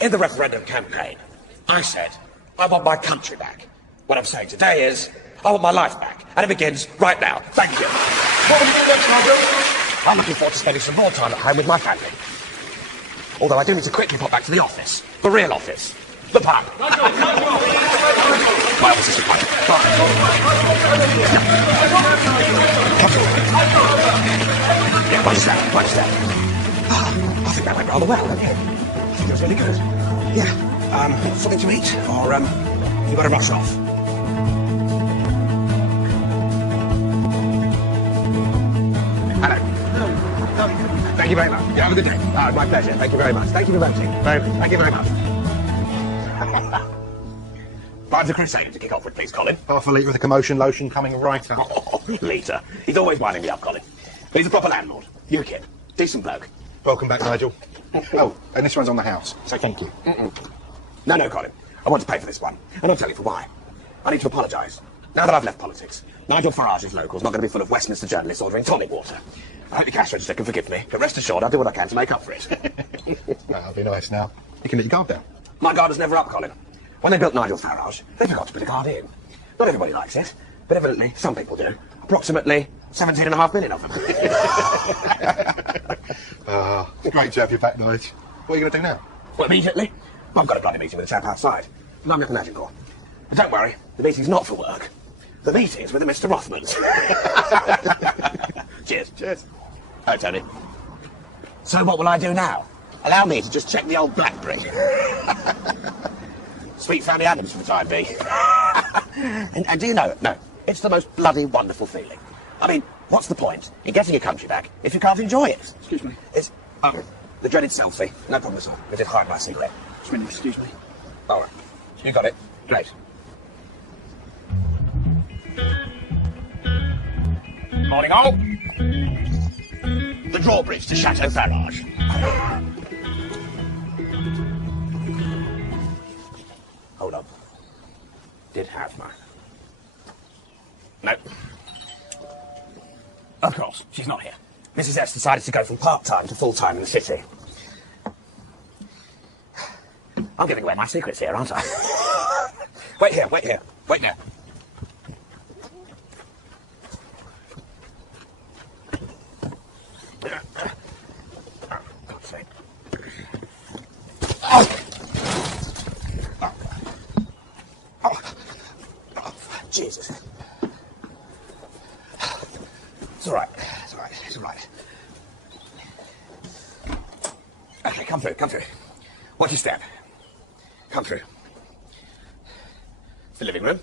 In the referendum campaign, I said, I want my country back. What I'm saying today is, I want my life back. And it begins right now. Thank you. What will you do next, Nigel? I'm looking forward to spending some more time at home with my family. Although I do need to quickly pop back to the office. The real office. The pub. My office is the pub. Yeah, watch that. I think that went rather well, don't you? I think it was really good. Yeah. Something to eat? Or, you gotta rush off? Hello. Thank you very much. You have a good day. My pleasure. Thank you very much. Thank you for voting. Thank you very much. Bribe's a crusade to kick off with, please, Colin. Half a litre of the commotion lotion coming right up. Oh, litre. He's always winding me up, Colin. But he's a proper landlord. You a kid. Decent bloke. Welcome back, Nigel. Oh, and this one's on the house, so thank you. No, Colin. I want to pay for this one. And I'll tell you for why. I need to apologise. Now that I've left politics, Nigel Farage's local's not going to be full of Westminster journalists ordering tonic water. I hope your cash register can forgive me, but rest assured I'll do what I can to make up for it. That'll be nice now. You can let your guard down. My guard is never up, Colin. When they built Nigel Farage, they forgot to put a guard in. Not everybody likes it, but evidently some people do. Approximately 17.5 million of them. Great to have you back, Nigel. What are you going to do now? Well, immediately. I've got a bloody meeting with a chap outside. And I'm looking at Magical. But don't worry, the meeting's not for work. The meeting's with the Mr. Rothmans. Cheers. Cheers. Oh, Tony. So what will I do now? Allow me to just check the old BlackBerry. Sweet Fanny Adams for the time being. and do you know, no, it's the most bloody wonderful feeling. I mean, what's the point in getting your country back if you can't enjoy it? Excuse me. It's, the dreaded selfie. No problem at all. I did hide my cigarette. Excuse me. All right. You got it. Great. Morning, all. The drawbridge to Chateau Farage. Hold on. Did have mine. No. Of course, she's not here. Mrs. S decided to go from part-time to full-time in the city. I'm giving away my secrets here, aren't I? Wait here. God's sake. Jesus. It's all right. Okay, come through. Watch your step. Come through. It's the living room.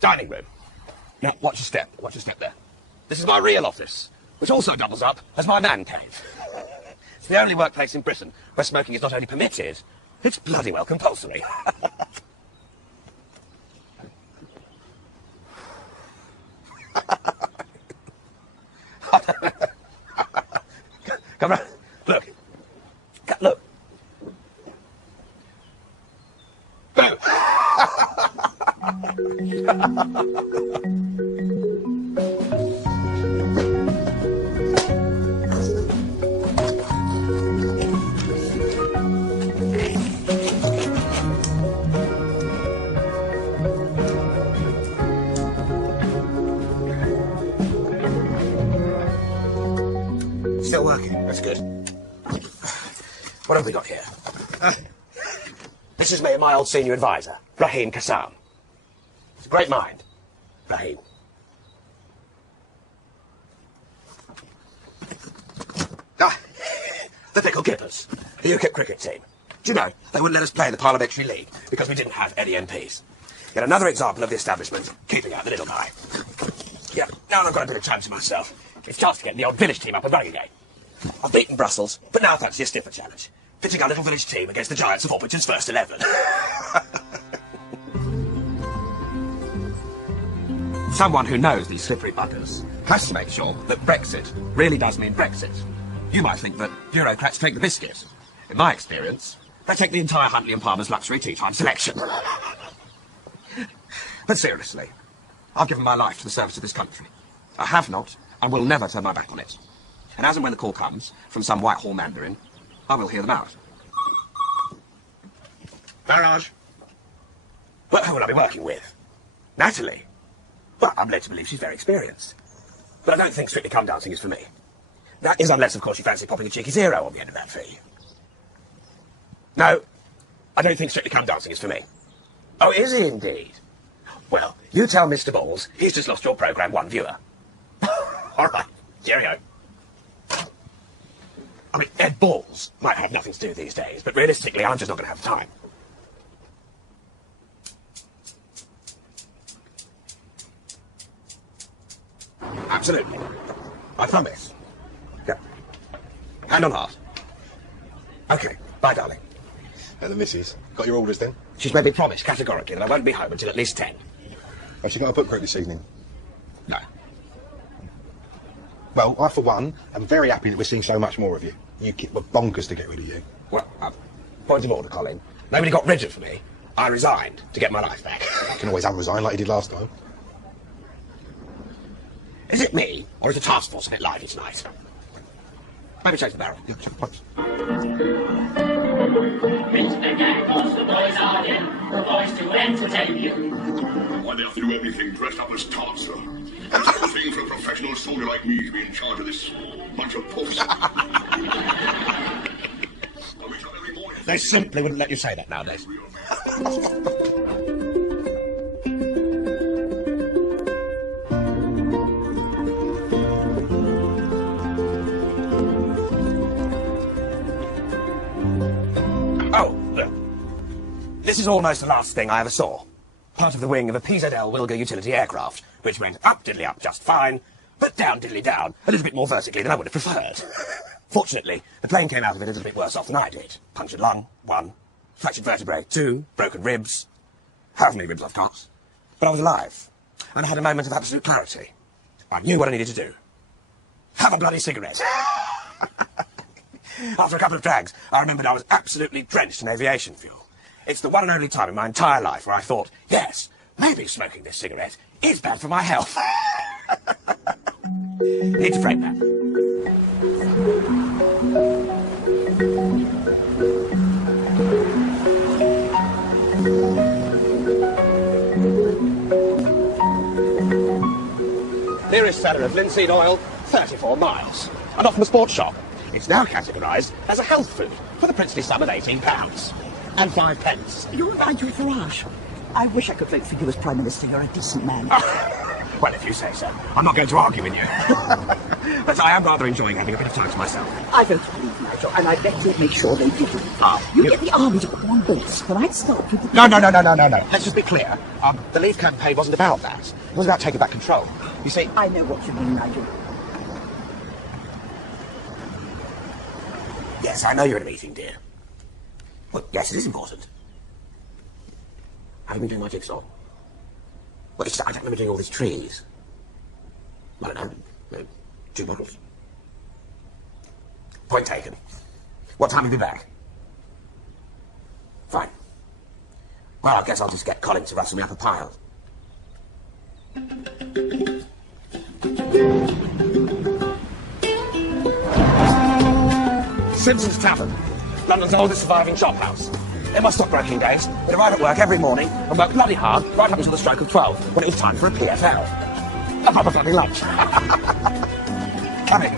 Dining room. Now, watch your step there. This is my real office, which also doubles up as my man cave. It's the only workplace in Britain where smoking is not only permitted, it's bloody well compulsory. Come round. Look. Boo! Still working. That's good. What have we got here? This is me and my old senior advisor, Raheem Kassam. He's a great mind, Raheem. The Pickle Kippers, the UKIP cricket team. Do you know, they wouldn't let us play in the Parliamentary League because we didn't have any MPs. Yet another example of the establishment keeping out the little guy. Yeah, now I've got a bit of time to myself. It's chance to get the old village team up and running again. I've beaten Brussels, but now I fancy a stiffer challenge. Pitching our little village team against the giants of Orpington's first 11. Someone who knows these slippery buggers has to make sure that Brexit really does mean Brexit. You might think that bureaucrats take the biscuit. In my experience, they take the entire Huntley and Palmer's luxury tea time selection. But seriously, I've given my life to the service of this country. I have not, and will never turn my back on it. And as and when the call comes from some Whitehall Mandarin, I will hear them out. Farage. Well, who will I be working with? Natalie. Well, I'm led to believe she's very experienced. But I don't think Strictly Come Dancing is for me. That is unless, of course, you fancy popping a cheeky zero on the end of that fee. No, I don't think Strictly Come Dancing is for me. Oh, is he indeed? Well, you tell Mr. Balls he's just lost your programme one viewer. All right, cheerio. I mean, Ed Balls might have nothing to do these days, but realistically, I'm just not going to have the time. Absolutely. I promise. Yeah. Hand on heart. Okay, bye, darling. The missus, got your orders then? She's made me promise categorically that I won't be home until at least 10. Oh, she got a book group this evening? No. Well, I, for one, am very happy that we're seeing so much more of you. You were bonkers to get rid of you. Well, point of order, Colin. Nobody got rigid for me. I resigned to get my life back. You can always unresign like you did last time. Is it me, or is the task force a bit lively tonight? Maybe change the barrel. Yeah, thanks. Meet the gang, cause the boys are in. The boys to entertain you. Why they have to do everything dressed up as tarts, sir? It's a thing for a professional soldier like me to be in charge of this bunch of puffs. I wake up every morning. They simply wouldn't let you say that nowadays. Oh, look. This is almost the last thing I ever saw. Part of the wing of a PZL Wilga utility aircraft, which went up diddly up just fine, but down diddly down a little bit more vertically than I would have preferred. Fortunately, the plane came out of it a little bit worse off than I did. Punctured lung, 1. Fractured vertebrae, 2. Broken ribs. However many ribs I've got. But I was alive, and I had a moment of absolute clarity. I knew what I needed to do. Have a bloody cigarette. After a couple of drags, I remembered I was absolutely drenched in aviation fuel. It's the one and only time in my entire life where I thought, yes, maybe smoking this cigarette is bad for my health. Need to frame that. Nearest seller of linseed oil, 34 miles. And off from a sports shop. It's now categorised as a health food for the princely sum of £18. And 5 pence. You're Nigel Farage. I wish I could vote for you as Prime Minister. You're a decent man. Well, if you say so. I'm not going to argue with you. But I am rather enjoying having a bit of time to myself. I voted for you, Nigel, and I bet you'd make sure they did. You get the army to put on base, but I'd start with the... No. Let's just be clear. The Leave campaign wasn't about that. It was about taking back control. You see... I know what you mean, Nigel. Yes, I know you're in a meeting, dear. Well, yes, it is important. Have you been doing my jigsaw? Well, it's, I don't remember doing all these trees. I don't know. 2 models. Point taken. What time will you be back? Fine. Well, I guess I'll just get Colin to rustle me up a pile. Simpson's Tavern, London's oldest surviving shop house. In my stockbroking days, we'd arrive at work every morning and work bloody hard right up until the stroke of 12, when it was time for a PFL. A proper bloody lunch. Come in.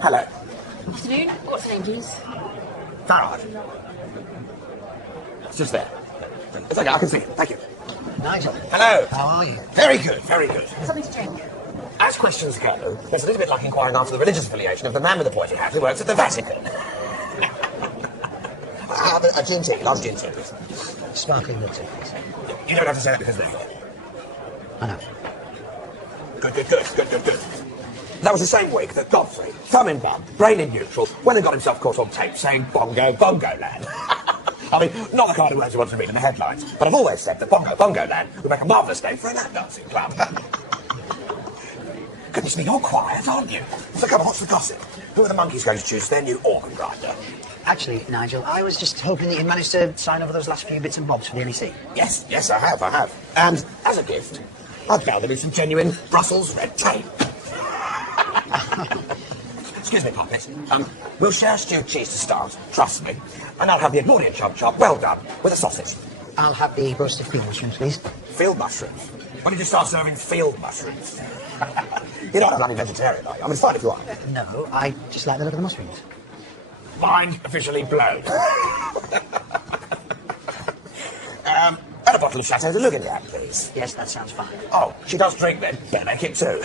Hello. Afternoon. What's your name, please? Farage. It's just there. It's okay, I can see it. Thank you. Nigel. Hello. How are you? Very good, very good. Something to drink. As questions go, that's a little bit like inquiring after the religious affiliation of the man with the pointy hat who works at the Vatican. A gin tea, large gin tea, please. Sparkling milk tea. You don't have to say that because they're good. I know. Good. That was the same week that Godfrey, thumb in bum, brain in neutral, went and got himself caught on tape saying bongo land. I mean, not the kind of words you want to read in the headlines, but I've always said that bongo land would make a marvellous name for a lap dancing club. Goodness me, you're quiet, aren't you? So come on, what's the gossip? Who are the monkeys going to choose as their new organ grinder? Actually, Nigel, I was just hoping that you managed to sign over those last few bits and bobs for the NEC. Yes, I have. And as a gift, I'd bound them in some genuine Brussels red tape. Excuse me, puppets. We'll share stewed cheese to start, trust me. And I'll have the Edwardian chub chop, well done, with a sausage. I'll have the roasted field mushrooms, please. Field mushrooms? When did you start serving field mushrooms? You're not a bloody vegetarian, are you? I mean, it's fine if you are. No, I just like the look of the mushrooms. Mind officially blown. And a bottle of Chateau de Lugignac, please. Yes, that sounds fine. Oh, she does drink then. Better make it too.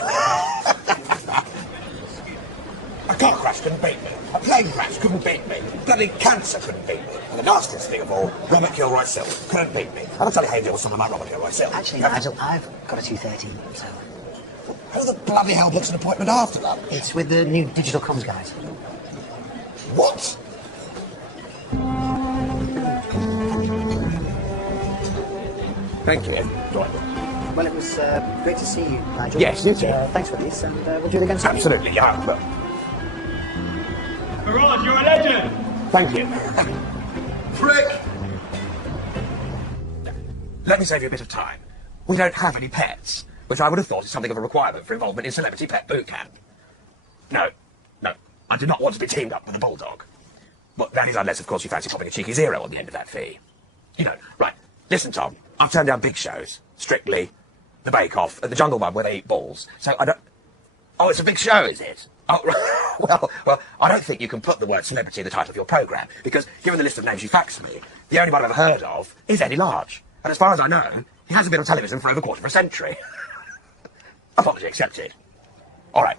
A car crash couldn't beat me. A plane crash couldn't beat me. Bloody cancer couldn't beat me. And the nastiest thing of all, Robert Kilroy Silk couldn't beat me. I'll tell you how you deal with someone like Robert Kilroy Silk. Actually, Nigel, I've got a 2:30, so... Who the bloody hell books an appointment after that? It's with the new digital comms guys. What? Thank you. Well, it was great to see you, Nigel. Yes, you too. Thanks for this, and we'll do it again soon. Absolutely, yeah. Well, Farage, you're a legend! thank you. Prick! Let me save you a bit of time. We don't have any pets, which I would have thought is something of a requirement for involvement in Celebrity Pet Boot Camp. No, I do not want to be teamed up with a bulldog. Well, that is unless, of course, you fancy popping a cheeky zero on the end of that fee. You know, right. Listen, Tom, I've turned down big shows. Strictly, the Bake Off, and the Jungle one where they eat balls. So I don't... Oh, it's a big show, is it? Oh, well, I don't think you can put the word celebrity in the title of your programme, because given the list of names you faxed me, the only one I've ever heard of is Eddie Large. And as far as I know, he hasn't been on television for over a quarter of a century. Apology accepted. All right.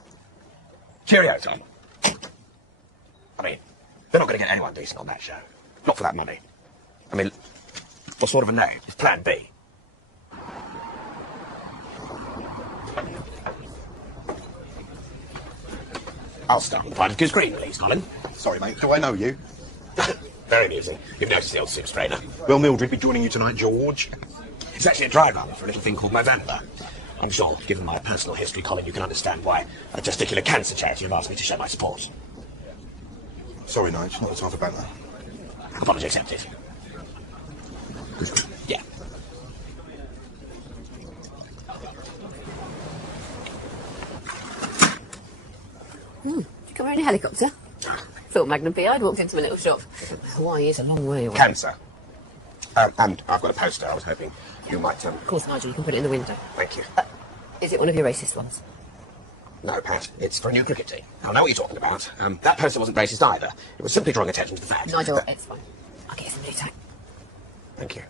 Cheerio, Tom. I mean, they're not going to get anyone decent on that show. Not for that money. I mean, what sort of a name is Plan B? I'll start with the Pine of Goose Green, please, Colin. Sorry, mate. Do I know you? Very amusing. You've noticed the old soup strainer. Will Mildred be joining you tonight, George? It's actually a dry run for a little thing called Movember. I'm sure, given my personal history, Colin, you can understand why a testicular cancer charity have asked me to show my support. Sorry, Nigel. Not the time for banter. Apology accepted. Yeah. You come here in a helicopter? Thought Magnum PI I'd walked into my little shop. Hawaii is a long way away. Cancer. And I've got a poster. I was hoping you might... Of course, Nigel, you can put it in the window. Thank you. Is it one of your racist ones? No, Pat. It's for a new cricket team. I know what you're talking about. That poster wasn't racist either. It was simply drawing attention to the fact... Nigel, that... it's fine. I'll get you some new tape. Thank you.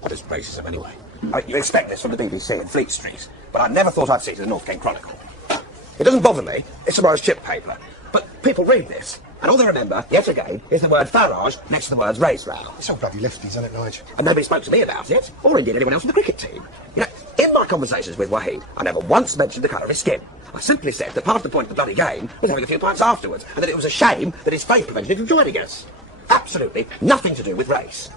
What is racism, anyway? I mean, you expect this from the BBC and Fleet Street, but I never thought I'd see it in the North Kent Chronicle. It doesn't bother me. It's tomorrow's chip paper. But people read this, and all they remember, yet again, is the word Farage next to the words race row. It's all bloody lefties, isn't it, Nigel? And nobody spoke to me about it, or indeed anyone else in the cricket team. You know, in my conversations with Wahid, I never once mentioned the colour of his skin. I simply said that part of the point of the bloody game was having a few pints afterwards, and that it was a shame that his faith prevented him from joining us. Absolutely nothing to do with race.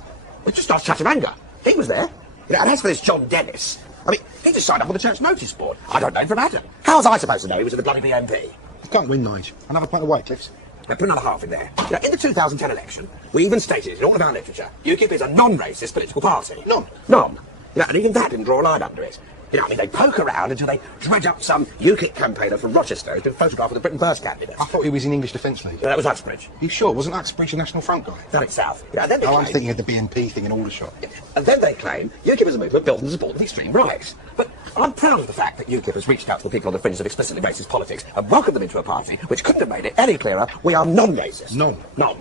It just starts Chaturanga. He was there. You know, and as for this John Dennis, I mean, he just signed up on the church notice board. I don't know him from Adam. How was I supposed to know he was in the bloody BNP? I can't win, Nigel. Another pint of Whitecliffs. Now, put another half in there. You know, in the 2010 election, we even stated it in all of our literature, UKIP is a non-racist political party. None. You know, and even that didn't draw a line under it. You know, I mean, they poke around until they dredge up some UKIP campaigner from Rochester who's been photographed with the Britain First candidate. I thought he was in English Defence League. Yeah, that was Uxbridge. You sure? Wasn't Uxbridge a National Front guy? That it's South. You know, and then they I'm claim- thinking of the BNP thing in Aldershot. And then they claim UKIP is a movement built on the support of the extreme right. But I'm proud of the fact that UKIP has reached out to the people on the fringes of explicitly racist politics and welcomed them into a party which couldn't have made it any clearer. We are non-racist. None. None.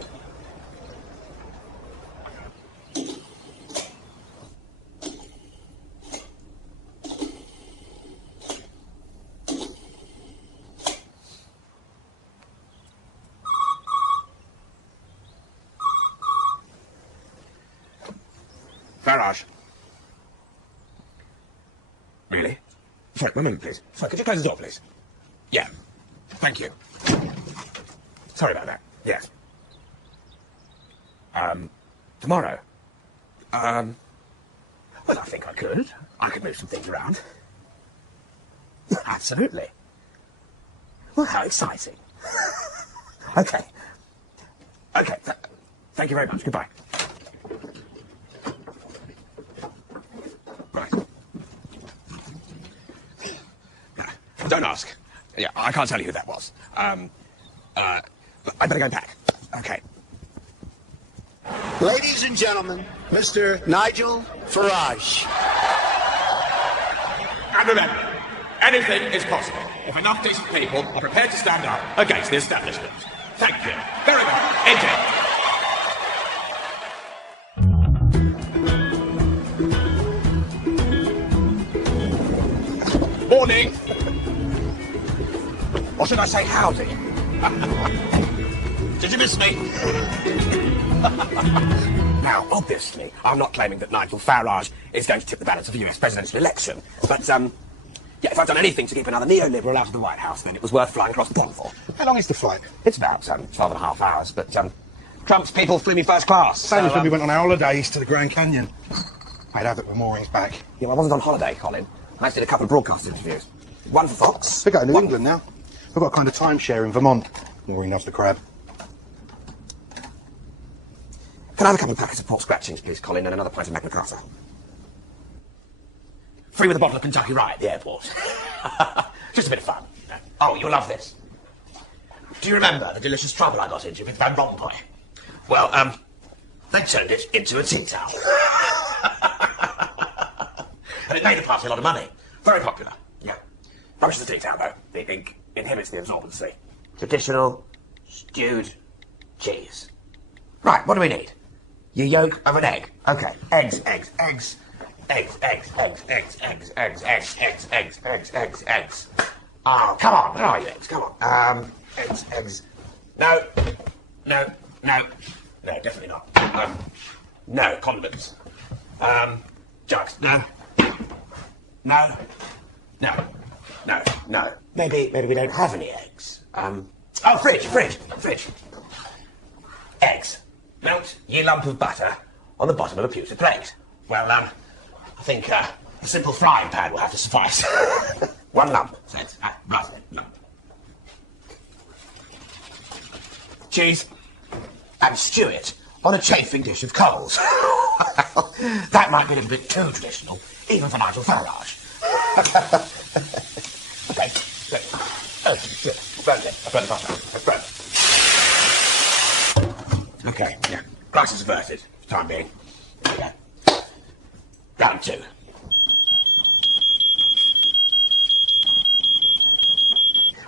Farage. Really? Sorry, one moment, please. Sorry, could you close the door, please? Yeah. Thank you. Sorry about that. Yes. Tomorrow? Well, I think I could. I could move some things around. Absolutely. Well, how exciting. Okay. Okay, thank you very much. Goodbye. Don't ask. Yeah, I can't tell you who that was. I better go and pack. Okay. Ladies and gentlemen, Mr. Nigel Farage. And remember, anything is possible if enough decent people are prepared to stand up against the establishment. Thank you very much indeed. Morning. Or should I say howdy? Did you miss me? Now, obviously, I'm not claiming that Nigel Farage is going to tip the balance of the US presidential election. But, yeah, if I've done anything to keep another neoliberal out of the White House, then it was worth flying across the pond for. How long is the flight? It's about 12 and a half hours, but Trump's people flew me first class. Same as when we went on our holidays to the Grand Canyon. I'd have it with moorings back. Yeah, well, I wasn't on holiday, Colin. I just did a couple of broadcast interviews. One for Fox. They go to New England now. We've got a kind of timeshare in Vermont. Maureen loves the crab. Can I have a couple of packets of pork scratchings, please, Colin, and another pint of Magna Carta? Free with a bottle of Kentucky Rye at the airport. Just a bit of fun. Oh, you'll love this. Do you remember the delicious trouble I got into with Van Rompuy? Well, they turned it into a tea towel. And it made the party a lot of money. Very popular. Yeah. Rubbish is the tea towel, though. The ink inhibits the absorbency. Traditional stewed cheese. Right, what do we need? Your yolk of an egg. Okay. Eggs. Oh, come on. Where are you, eggs? Come on. Eggs. No, definitely not. No, condiments. Jugs. No. Maybe we don't have any eggs. Fridge. Eggs. Melt ye lump of butter on the bottom of a pewter plate. Well, I think a simple frying pan will have to suffice. One lump, says. Right, lump. Cheese. And stew it on a chafing dish of coals. That might be a little bit too traditional, even for Nigel Farage. Okay. Oh, shit. Burnt it. I burnt the butter. It's burnt. Okay, yeah. Crisis averted, for the time being. Yeah. Round 2.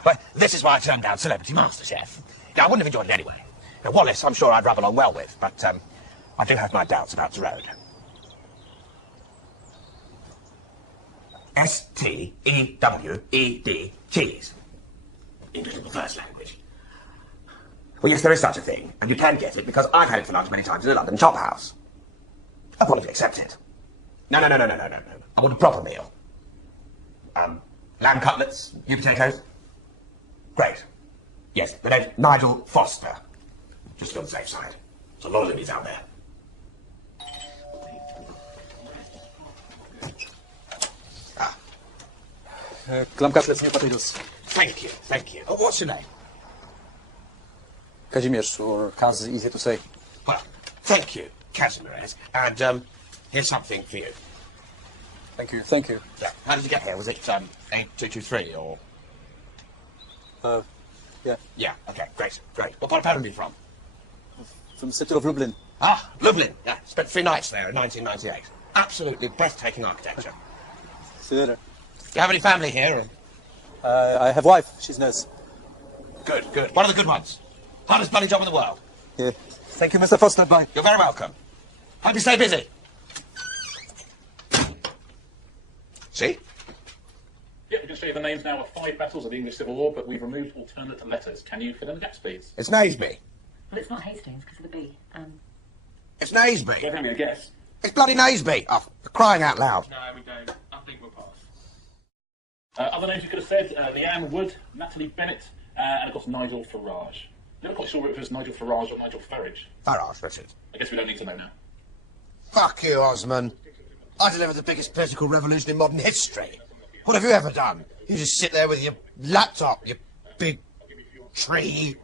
Well, this is why I turned down Celebrity MasterChef. Now, I wouldn't have enjoyed it anyway. Now, Wallace, I'm sure I'd rub along well with, but I do have my doubts about the road. S-T-E-W-E-D, cheese. English is the first language. Well, yes, there is such a thing, and you can get it because I've had it for lunch many times in a London chop house. Apology accepted. No. I want a proper meal. Lamb cutlets, new potatoes. Great. Yes, the name's Nigel Foster. Just on the safe side. There's a lot of libbies out there. Clam cutlets, new potatoes. Thank you. Oh, what's your name? Kazimierz, or Kaz, easy to say. Well, thank you, Kazimierz. And here's something for you. Thank you. Yeah. How did you get here? Was it 8223 or? Yeah. Yeah. Okay. Great. What part of Poland are you from? From the city of Lublin. Ah, Lublin. Yeah. Spent 3 nights there in 1998. Absolutely breathtaking architecture. See you later. Do you have any family here? Or? I have wife. She's nurse. Good. One of the good ones. Hardest bloody job in the world. Yeah. Thank you, Mr. Foster. Bye. You're very welcome. Hope you stay busy. See? Yeah, we can show you the names now of 5 battles of the English Civil War, but we've removed alternate letters. Can you fill in the gaps, please? It's Naseby. Well, it's not Hastings because of the B. It's Naseby. Don't have me a guess. It's bloody Naseby. Oh, for crying out loud. No, we don't. I think we'll pass. Other names you could have said, Leanne Wood, Natalie Bennett, and of course Nigel Farage. Never quite sure if it was Nigel Farage or Nigel Farage. Farage, that's it. I guess we don't need to know now. Fuck you, Osman. I delivered the biggest political revolution in modern history. What have you ever done? You just sit there with your laptop, you big tree.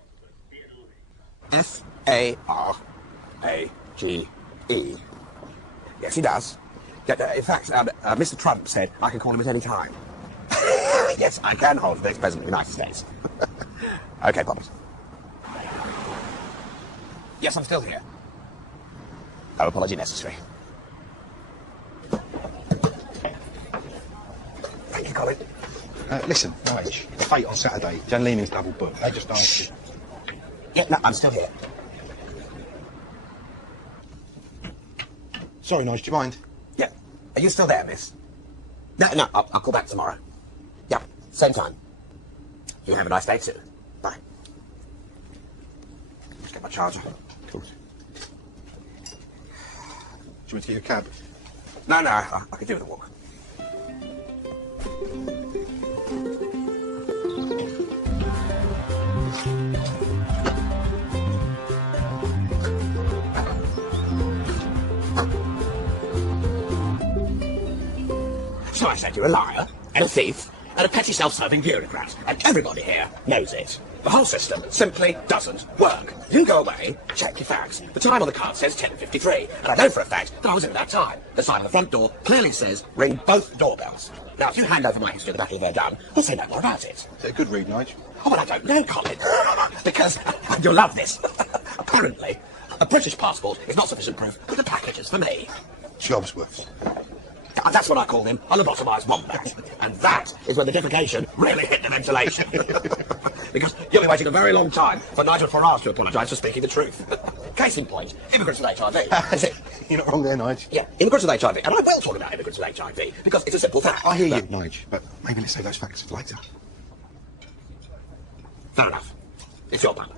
Farage. Yes, he does. In fact, Mr. Trump said I can call him at any time. Yes, I can hold the next president of the United States. Okay, Poppers. Yes, I'm still here. No apology necessary. Thank you, Colin. Listen, Nige, the fate on Saturday, Jan Leeming's double booked. They just asked you. Yeah, no, I'm still here. Sorry, Nige, do you mind? Yeah. Are you still there, miss? No, I'll call back tomorrow. Yeah, same time. You have a nice day, too. Bye. Let's get my charger. Cool. Do you want to get your cab? No, I could do with a walk. So I said you're a liar, and a thief, and a petty self-serving bureaucrat, and everybody here knows it. The whole system simply doesn't work. You go away, check your facts. The time on the card says 10:53, and I know for a fact that I was in at that time. The sign on the front door clearly says, ring both doorbells. Now, if you hand over my history of the Battle of Verdun, we'll say no more about it. Is it a good read, Nige? Oh, well, I don't know, Colin. Because, you'll love this, apparently, a British passport is not sufficient proof that the package is for me. Jobsworth. That's what I call him, a lobotomised wombat. And that is when the defecation really hit the ventilation. Because you'll be waiting a very long time for Nigel Farage to apologise for speaking the truth. Case in point, immigrants with HIV. That's it. You're not wrong there, Nige. Yeah, immigrants with HIV. And I will talk about immigrants with HIV, because it's a simple fact. I hear you, Nige, but maybe let's save those facts for later. Fair enough. It's your pun.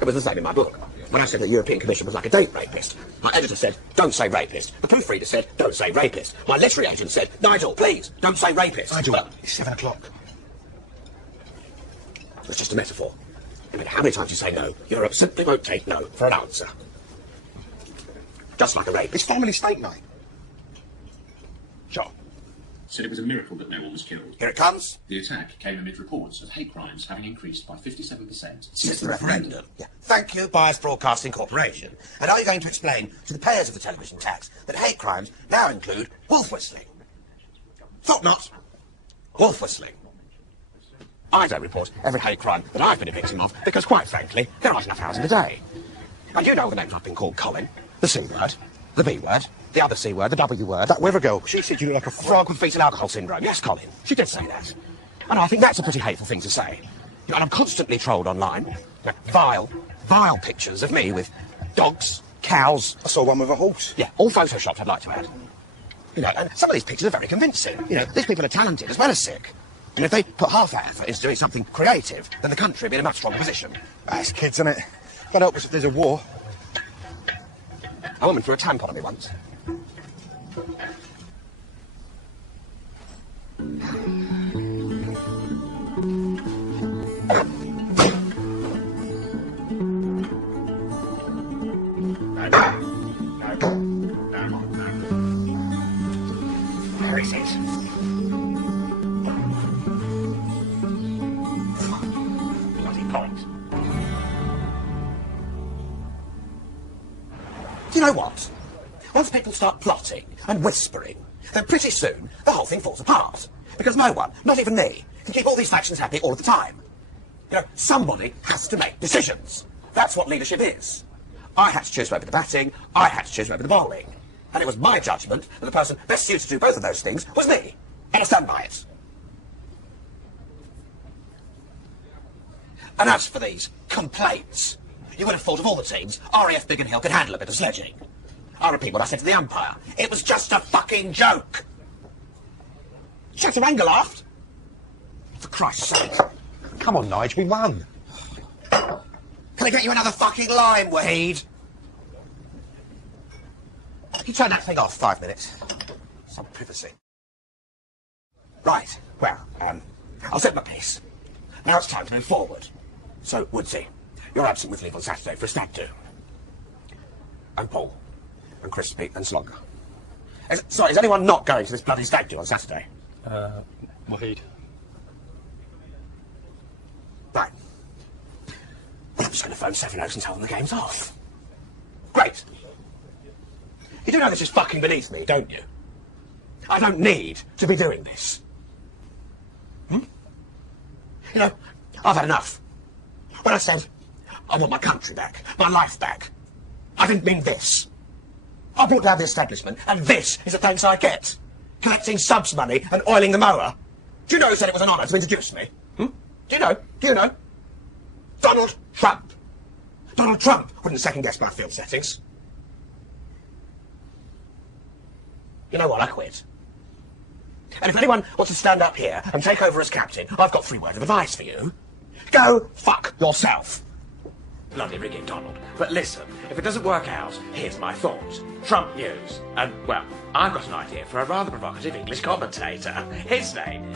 It was the same in my book. When I said the European Commission was like a date rapist, my editor said, don't say rapist. The proofreader said, don't say rapist. My literary agent said, Nigel, please, don't say rapist. Nigel, but it's 7 o'clock. It's just a metaphor. No matter how many times you say no, Europe simply won't take no for an answer. Just like a rape. It's family state night. Sure. Said it was a miracle that no one was killed. Here it comes. The attack came amid reports of hate crimes having increased by 57% Since the referendum. Yeah. Thank you, Bias Broadcasting Corporation. And are you going to explain to the payers of the television tax that hate crimes now include wolf whistling? Thought not. Wolf whistling. I don't report every hate crime that I've been a victim of because, quite frankly, there aren't enough hours in a day. And you know the names I've been called, Colin. The C word, the B word, the other C word, the W word. That weather girl, she said you look like a frog with fetal alcohol syndrome. Yes, Colin, she did say that. And I think that's a pretty hateful thing to say. You know, and I'm constantly trolled online. You know, vile pictures of me with dogs, cows. I saw one with a horse. Yeah, all photoshopped, I'd like to add. You know, and some of these pictures are very convincing. You know, these people are talented as well as sick. And if they put half that effort into doing something creative, then the country would be in a much stronger position. That's kids, isn't it? Can't help us if there's a war. A woman threw a tampon at me once. There it is. Bloody point. Do you know what? Once people start plotting and whispering, then pretty soon the whole thing falls apart. Because no one, not even me, can keep all these factions happy all of the time. You know, somebody has to make decisions. That's what leadership is. I had to choose over the batting, I had to choose over the bowling. And it was my judgment that the person best suited to do both of those things was me. And I stand by it. And as for these complaints, you would have thought of all the teams, RAF Biggin Hill could handle a bit of sledging. I repeat what I said to the umpire. It was just a fucking joke. Chaturanga laughed. For Christ's sake. Come on, Nige, we won. Can I get you another fucking lime, Wahid? Can you turn that thing off 5 minutes? Some privacy. Right, well, I'll set my pace. Now it's time to move forward. So, Woodsy, you're absent with leave on Saturday for a stag do. And Paul. And Crispy and Slogger. Is anyone not going to this bloody stag do on Saturday? Wahid. Right. Well, I'm just going to phone Seven Oaks and tell them the game's off. Great. You do know this is fucking beneath me, don't you? I don't need to be doing this. You know, I've had enough. When I said I want my country back, my life back, I didn't mean this. I brought down the establishment, and this is the thanks I get. Collecting subs money and oiling the mower. Do you know who said it was an honour to introduce me? Hmm? Do you know? Do you know? Donald Trump. Donald Trump wouldn't second-guess my field settings. You know what? I quit. And if anyone wants to stand up here and take over as captain, I've got 3 words of advice for you. Go fuck yourself. Lovely rigging, Donald. But listen, if it doesn't work out, here's my thought. Trump news. And, well, I've got an idea for a rather provocative English commentator. His name